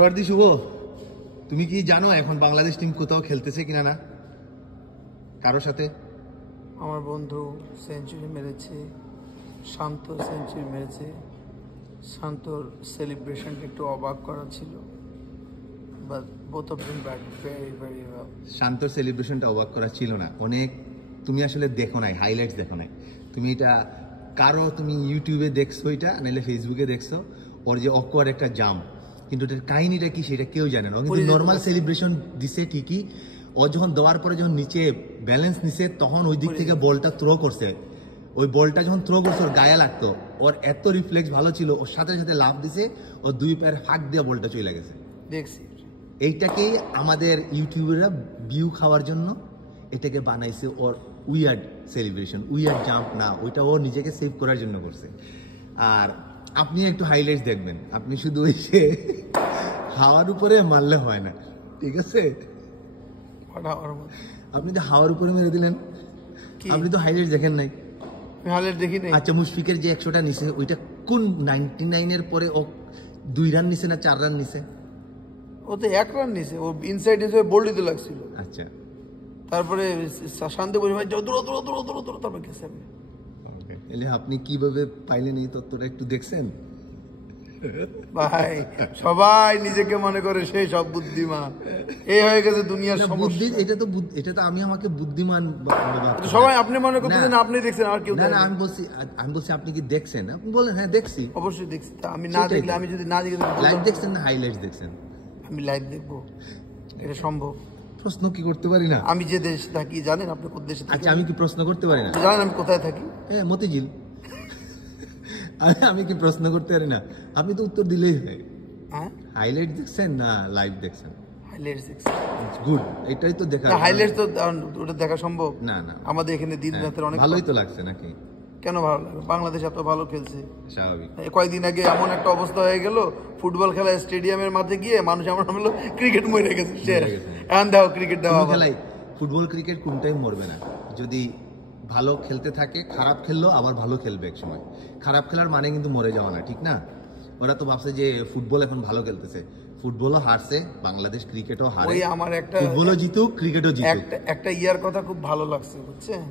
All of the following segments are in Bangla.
সর্দি শুভ, তুমি কি জানো এখন বাংলাদেশ টিম কোথাও খেলতেছে কিনা? না কারোর সাথে? আমার বন্ধু সেঞ্চুরি মেরেছে, শান্ত সেঞ্চুরি মেরেছে। শান্তর সেলিব্রেশনটা একটু অবাক করা ছিল, but both of them bat very very well. শান্তর সেলিব্রেশনটা অবাক করা ছিল না, অনেক। তুমি আসলে দেখো নাই, হাইলাইটস দেখো নাই তুমি। এটা কারো তুমি ইউটিউবে দেখছো, এটা নাহলে ফেসবুকে দেখছো, ওর যে অকওয়ার্ড একটা জাম্প, কিন্তু এটার কাহিনীটা কি সেটা কেউ জানে না। কিন্তু নর্মাল সেলিব্রেশন দিছে ঠিকই, ও যখন দেওয়ার পরে যখন নিচে ব্যালেন্স নিছে তখন ওই দিক থেকে বলটা থ্রো করছে। ওই বলটা যখন থ্রো করছে ওর গায়ে লাগতো, ওর এত রিফ্লেক্স ভালো ছিল, ওর সাথে সাথে লাফ দিছে, ওর দুই পায়ের ফাঁক দিয়ে বলটা চলে গেছে। দেখছি এইটাকেই আমাদের ইউটিউবাররা ভিউ খাওয়ার জন্য এটাকে বানাইছে ওর উইয়ার্ড সেলিব্রেশন, উইয়ার্ড জাম্প না, ওইটা ও নিজেকে সেভ করার জন্য করছে। আর আপনি একটু হাইলাইটস দেখবেন, আপনি শুধু ওই যে হাওয়ার উপরে মারলে হয় না, ঠিক আছে? আপনি তো হাওয়ার উপরে মেরে দিলেন, আপনি তো হাইলাইটস দেখেন নাই। হাইলাইট দেখি নাই। আচ্ছা, মুশফিকের যে 100টা নিছে ওইটা কোন 99-এর পরে ও 2 রান নিছে না 4 রান নিছে? ও তো 1 রান নিছে, ও ইনসাইড হিসেবে বোল্ড দিতে লাগছিল। আচ্ছা, তারপরে শান্তি বলে ভাই যাও দৌড়ো দৌড়ো দৌড়ো দৌড়ো দৌড়ো, তারপর গেছে। এলে আপনি কিভাবে পাইলেন এই তথ্যটা একটু দেখছেন? ভাই সবাই নিজেকে মনে করে সেই সব বুদ্ধিমান, এই হয়ে গেছে দুনিয়ার সমস্যা। এটা তো আমি আমাকে বুদ্ধিমান সবাই আপনি মনে করতেছেন আপনি দেখছেন, আর কেউ না। আমি বলছি আপনি কি দেখছেন? আপনি বলেন হ্যাঁ দেখছি, অবশ্যই দেখছি। আমি না দেখলে, আমি যদি না দেখি, লাইভ দেখছেন না হাইলাইটস দেখছেন? আমি লাইভ দেখবো, এটা সম্ভব? প্রশ্ন কি করতে পারি না? আমি যে দেশে থাকি জানেন আপনি কোন দেশে থাকেন? আচ্ছা, আমি কি প্রশ্ন করতে পারি না? জানেন আমি কোথায় থাকি? হ্যাঁ, মতিঝিল। আমি কি প্রশ্ন করতে পারি না? আপনি তো উত্তর দিলেই হয়। হ্যাঁ, হাইলাইট দেখছেন না লাইভ দেখছেন? হাইলাইটস দেখছি। গুড, এটাই তো দেখা। হাইলাইটস তো ওটা দেখা সম্ভব না। আমাদের এখানে দিন রাতের অনেক ভালোই তো লাগছে নাকি? কেন ভালো লাগে? বাংলাদেশ এত ভালো খেলছে, স্বাভাবিক। কয়েকদিন আগে এমন একটা অবস্থা হয়ে গেল, ফুটবল খেলা স্টেডিয়ামের মাঝে গিয়ে মানুষ এমন হলো ক্রিকেট মরে গেছে। এখন দেখো ক্রিকেট দেওয়া খেলাই, ফুটবল ক্রিকেট কোনটাই মরবে না। যদি ভালো খেলতে থাকে, খারাপ খেললেও আবার ভালো খেলবে এক সময়। খারাপ খেলার মানে কিন্তু মরে যাওয়া না, ঠিক না? ওরা তো ভাবছে যে ফুটবল এখন ভালো খেলতেছে, ফুটবলও হারছে, বাংলাদেশ ক্রিকেটও হারে। ওই আমার একটা ফুটবলও জিতুক, ক্রিকেটও জিতুক। একটা ইয়ার কথা খুব ভালো লাগছে, বুঝছেন?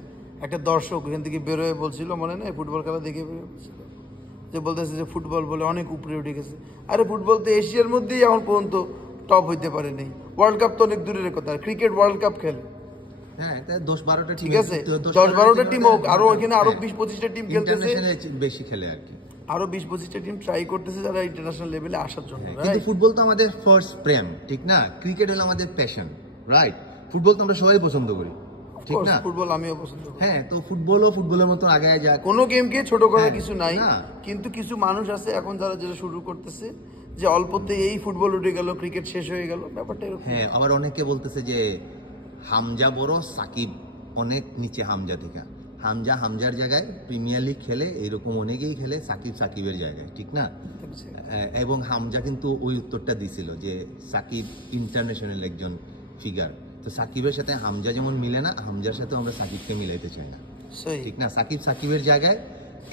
একটা দর্শক এখান থেকে বেরোয় বলছিল, মনে নেই, ফুটবল খেলা দেখে বেরোয় বলছিল যে, বলতেছে যে ফুটবল বলে অনেক উপরে উঠে গেছে। আরে ফুটবল তো এশিয়ার মধ্যেই এখন পর্যন্ত টপ হইতে পারেনি। ওয়ার্ল্ড কাপ তো অনেক দূরের কথা, ক্রিকেট ওয়ার্ল্ড কাপ খেলে। হ্যাঁ, 10-12টা টিম, ঠিক আছে, 10-12টা টিম হোক, আরো এখানে আরো 20-25টা টিম খেলতেছে, বেশি খেলে আর কি। আরো 20-25টা টিম ট্রাই করতেছে যারা ইন্টারন্যাশনাল লেভেলে আসার জন্য। কিন্তু ফুটবল তো আমাদের ফার্স্ট প্রেম, ঠিক না? ক্রিকেট হলো আমাদের প্যাশন, রাইট? ফুটবল তো আমরা সবাই পছন্দ করি, ঠিক না? ফুটবল আমিও পছন্দ করি। হ্যাঁ, তো ফুটবলও ফুটবলের মতো আগে যায়। কোনো গেমকে ছোট করার কিছু নাই, কিন্তু কিছু মানুষ আছে এখন যারা যেটা শুরু করতেছে যে অল্পতে এই ফুটবল উঠে গেল, ক্রিকেট শেষ হয়ে গেল, ব্যাপারটা এরকম। হ্যাঁ, আবার অনেকে বলতেছে যে হামজা বড়, সাকিব অনেক নিচে হামজা থেকে। হামজার জায়গায় প্রিমিয়ার লিগ খেলে, এরকম অনেকেই খেলে সাকিবের জায়গায়, ঠিক না? এবং হামজা কিন্তু ওই উত্তরটা দিছিল যে সাকিব ইন্টারন্যাশনাল একজন ফিগার, তো সাকিবের সাথে হামজা যেমন মিলে না, হামজার সাথে আমরা সাকিবকে মিলাইতে চাই না, ঠিক না? সাকিবের জায়গায়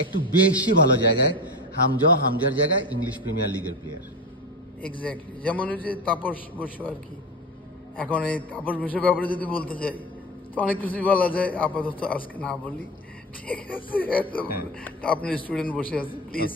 একটু বেশি ভালো জায়গায়, হামজার জায়গায় ইংলিশ প্রিমিয়ার লিগের প্লেয়ার। এক্স্যাক্টলি, যেমন ওই যে তাপস বসু আর কি। এখন এই তাপস বসুর ব্যাপারে যদি বলতে চাই তো অনেক কিছুই বলা যায়, আপাতত আজকে না বলি, ঠিক আছে? আপনার স্টুডেন্ট বসে আছে, প্লিজ।